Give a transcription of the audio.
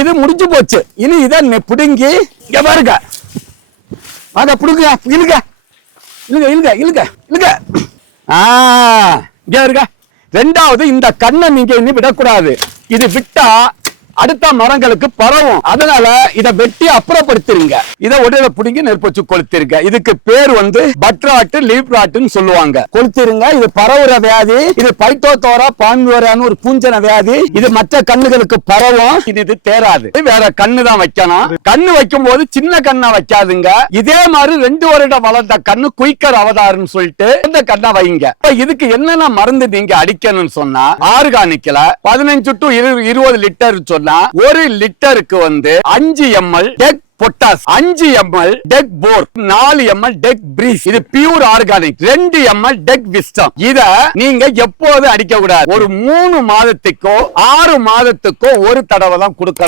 இது முடிஞ்சு போச்சு. இனி இதை பிடுங்கி இங்க பாருங்க. வாங்க பிடுங்க இழுங்க. இழுங்க இழுங்க இழுங்க இழுங்க. ஆ இங்க இருக்க ரெண்டாவது இந்த கண்ணை நீங்க இனி விடக்கூடாது. இது விட்டா அடுத்த மரங்களுக்கு பரவும். அதனால இத வெட்டி அப்புறப்படுத்திருங்க. இத உடல புடுங்கி நெருப்பு கொளுத்திருங்க. இதுக்கு பேர் வந்து பட்ராட்டு லீப் ராட்டுன்னு சொல்லுவாங்க. கொளுத்திருங்க. இது பரவுற வியாதி. இது பைட்டோதோரா பான்வரான்னு ஒரு பூஞ்சன வியாதி. இது மற்ற கண்ணுகளுக்கு பரவும். இது தேராது. வேற கண்ணு தான் வைக்கணும். கண்ணு வைக்கும் போது சின்ன கண்ணா வைக்காதுங்க. இதே மாதிரி ரெண்டு வருடம் வளர்ந்த கண்ணு குயிக்கர் அவதாருன்னு சொல்லிட்டு இந்த கண்ணை வைங்க. இதுக்கு என்னென்ன மருந்து நீங்க அடிக்கணும்னு சொன்னா ஆர்கானிக்ல பதினஞ்சு டு இருபது லிட்டர் சொன்னா ஒரு லிட்டருக்கு வந்து அஞ்சு எம்எல் டெக் பொட்டாஸ் அஞ்சு எம்எல் டெக் போர் நாலு எம்எல் டெக் பிரீஸ். இது பியூர் ஆர்கானிக். ரெண்டு எம்எல் டெக் விஸ்டம். இத நீங்க எப்போது அடிக்க கூடாது ஒரு மூணு மாதத்துக்கோ ஆறு மாதத்துக்கோ ஒரு தடவை தான் கொடுக்கலாம்